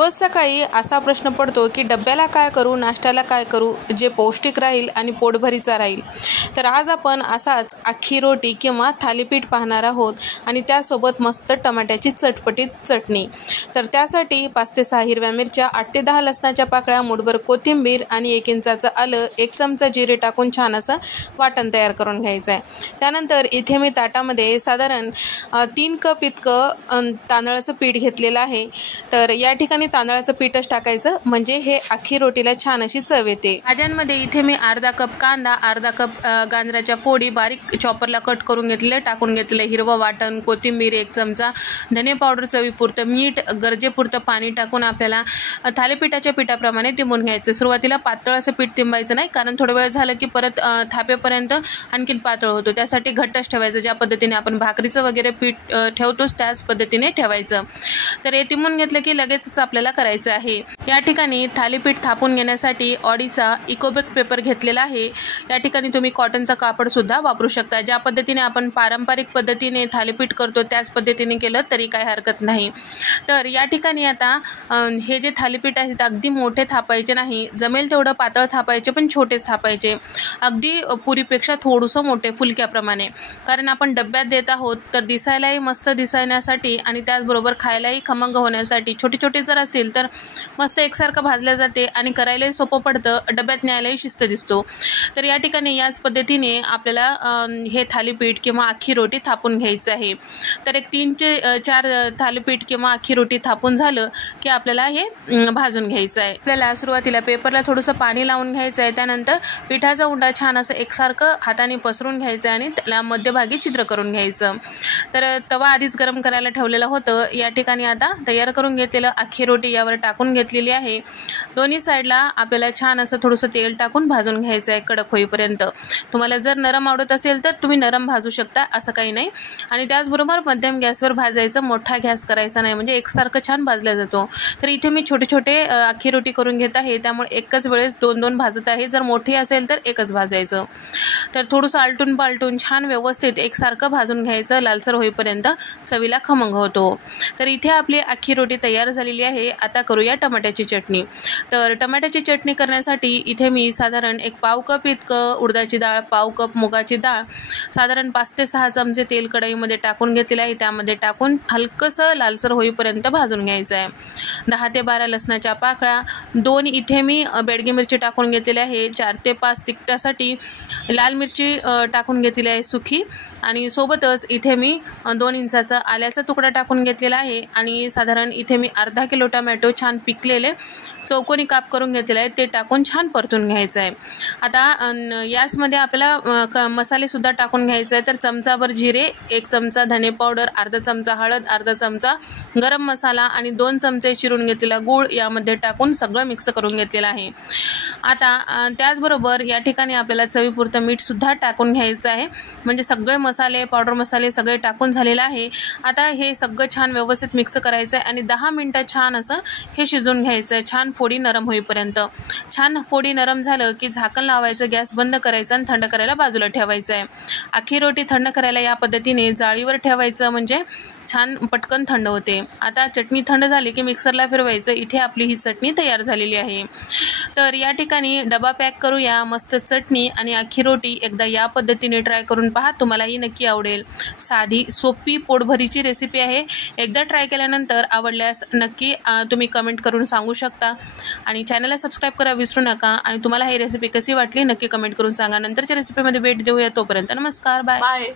रोज सकाळी असा प्रश्न पडतो की डब्याला काय करू, नाश्त्याला काय करू जे पौष्टिक राहील आणि पोटभरीचा राहील. तर आज आपण असाच अख्खी रोटी किंवा थालीपीठ पाहणार आहोत आणि त्यासोबत मस्त टमाट्याची चटपटीत चटणी. तर त्यासाठी 5 ते 6 हिरव्या मिरच्या, 8 ते 10 लसणाच्या पाकळ्या, मूठभर कोथिंबीर आणि 1 इंचाचं आलं, 1 चमचा जिरे टाकून छान असं वाटण तयार करून घ्यायचं आहे. त्यानंतर इथे मी ताटामध्ये साधारण 3 कप इतकं तांदळाचं पीठ घेतलेलं आहे. तर या ठिकाणी तांदळाचं पीठच टाकायचं म्हणजे हे अख्खी रोटीला छान अशी चव येते. भाज्यांमध्ये इथे मी अर्धा कप कांदा, अर्धा कप गाजराच्या फोडी बारीक चॉपरला कट करून घेतले, टाकून घेतले हिरवं वाटण, कोथिंबीर 1 चमचा, धने पावडर चवीपुरतं मीठ, गरजेपुरतं पाणी टाकून आपल्याला थालीपीठाच्या पिठाप्रमाणे तिंबून घ्यायचं. सुरुवातीला पातळ असं पीठ तिंबायचं नाही, कारण थोडा वेळ झालं की परत थापेपर्यंत आणखीन पातळ होतो. त्यासाठी घट्टच ठेवायचं. ज्या पद्धतीने आपण भाकरीचं वगैरे पीठ ठेवतोच त्याच पद्धतीने ठेवायचं. तर हे तिंबून घेतलं की लगेचच आपल्याला करायचं आहे. या ठिकाणी थालीपीठ थापून घेण्यासाठी ऑडीचा इकोबेक पेपर घेतलेला आहे. या ठिकाणी तुम्ही कॉटनचा कापड सुद्धा वापरू शकता. ज्या पद्धतीने आपण पारंपरिक पद्धतीने थालीपीठ करतो त्याच पद्धतीने केलं तरी काही हरकत नाही. तर या ठिकाणी आता हे जे थालीपीठ आहेत अगदी मोठे थापायचे नाही, जमेल तेवढं पातळ थापायचे, पण छोटेच थापायचे. अगदी पुरीपेक्षा थोडंसं मोठे फुलक्याप्रमाणे, कारण आपण डब्यात देत आहोत. तर दिसायलाही मस्त दिसण्यासाठी आणि त्याचबरोबर खायलाही खमंग होण्यासाठी छोटे छोटे जर असेल तर मस्त एकसारखं भाजल्या जाते आणि करायलाही सोपं पडतं, डब्यात न्यायलाही शिस्त दिसतो. तर या ठिकाणी याच पद्धतीने आपल्याला हे थालीपीठ किंवा अख्खी रोटी थापून घ्यायचं आहे. तर एक 3 ते 4 थालीपीठ किंवा अख्खी रोटी थापून झालं की आपल्याला हे भाजून घ्यायचं आहे. आपल्याला सुरुवातीला पेपरला थोडंसं पाणी लावून घ्यायचं आहे. त्यानंतर पिठाचा उंडा छान असं एकसारखं हाताने पसरून घ्यायचं आणि त्याला मध्यभागी छिद्र करून घ्यायचं. तर तवा आधीच गरम करायला ठेवलेलं होतं. या ठिकाणी आता तयार करून घेतलेलं अख्खी रोटी यावर टाकून घेतलेली आहे. दोन्ही साईडला आपल्याला छान असं थोडंसं तेल टाकून भाजून घ्यायचं आहे कडक होईपर्यंत. तुम्हाला जर नरम आवडत असेल तर तुम्ही नरम भाजू शकता, असं काही नाही. आणि त्याचबरोबर मध्यम गॅसवर भाजायचं, मोठा गॅस करायचा नाही, म्हणजे एकसारखं छान भाजला जातो. तर इथे मी छोटे छोटे अख्खी रोटी करून घेत आहे, त्यामुळे एकच वेळेस 2-2 भाजत आहे. जर मोठी असेल तर एकच भाजायचं. तर थोडंसं आलटून पालटून छान व्यवस्थित एकसारखं भाजून घ्यायचं, लालसर होईपर्यंत, चवीला खमंग होतो. तर इथे आपली अख्खी रोटी तयार झालेली आहे. आता करूया टमाट्याची चटणी. तर टमाट्याची चटणी करण्यासाठी इथे मी साधारण एक पाव कप इतकं उडदाची डाळ, पाव कप मुगाची डाळ, साधारण 5 ते 6 चमचे तेल कढईमध्ये टाकून घेतलेलं आहे. त्यामध्ये टाकून हलकंसं लालसर होईपर्यंत भाजून घ्यायचं आहे. 10 ते 12 लसणाच्या पाकळ्या, 2 इथे मी बेडगी मिरची टाकून घेतलेली आहे, 4 ते 5 तिखटासाठी लाल मिरची टाकून घेतलेली आहे सुकी, आणि सोबतच इथे मी 2 इंचाचा आल्याचा तुकडा टाकून घेतलेला आहे. आणि साधारण इथे मी अर्धा किलो टमॅटो छान पिकलेले चौकोनी काप करून घेतलेले आहेत, ते टाकून छान परतून घ्यायचं आहे. आता याचमध्ये आपल्याला मसाले सुद्धा टाकून घ्यायचे आहे. तर चमचाभर जिरे, 1 चमचा धने पावडर, अर्धा चमचा हळद, अर्धा चमचा गरम मसाला आणि 2 चमचे चिरून घेतलेला गूळ यामध्ये टाकून सगळं मिक्स करून घेतलेलं आहे. आता त्याचबरोबर या ठिकाणी आपल्याला चवीपुरतं मीठ सुद्धा टाकून घ्यायचं आहे. म्हणजे सगळे मसाले, पावडर मसाले सगळे टाकून झालेलं आहे. आता हे सगळं छान व्यवस्थित मिक्स करायचं आहे आणि 10 मिनिटं छान असं हे शिजून घ्यायचं आहे, छान फोडी नरम होईपर्यंत. छान फोडी नरम झालं की झाकण लावायचं, गॅस बंद करायचं आणि थंड करायला बाजूला ठेवायचं आहे. अख्खी रोटी थंड करायला या पद्धतीने जाळीवर ठेवायचं, म्हणजे छान पटकन थंड होते. आता चटणी थंड झाली की मिक्सरला फिरवायचं. इथे आपली ही चटणी तयार झालेली आहे. तर या ठिकाणी डबा पॅक करूया. मस्त चटणी आणि अख्खी रोटी एकदा या पद्धतीने ट्राय करून पहा, तुम्हालाही नक्की आवडेल. साधी सोपी पोटभरीची रेसिपी आहे. एकदा ट्राय केल्यानंतर आवडल्यास नक्की तुम्ही कमेंट करून सांगू शकता आणि चॅनलला सबस्क्राईब करा विसरू नका. आणि तुम्हाला ही रेसिपी कशी वाटली नक्की कमेंट करून सांगा. नंतरच्या रेसिपीमध्ये भेट देऊया. तोपर्यंत नमस्कार, बाय.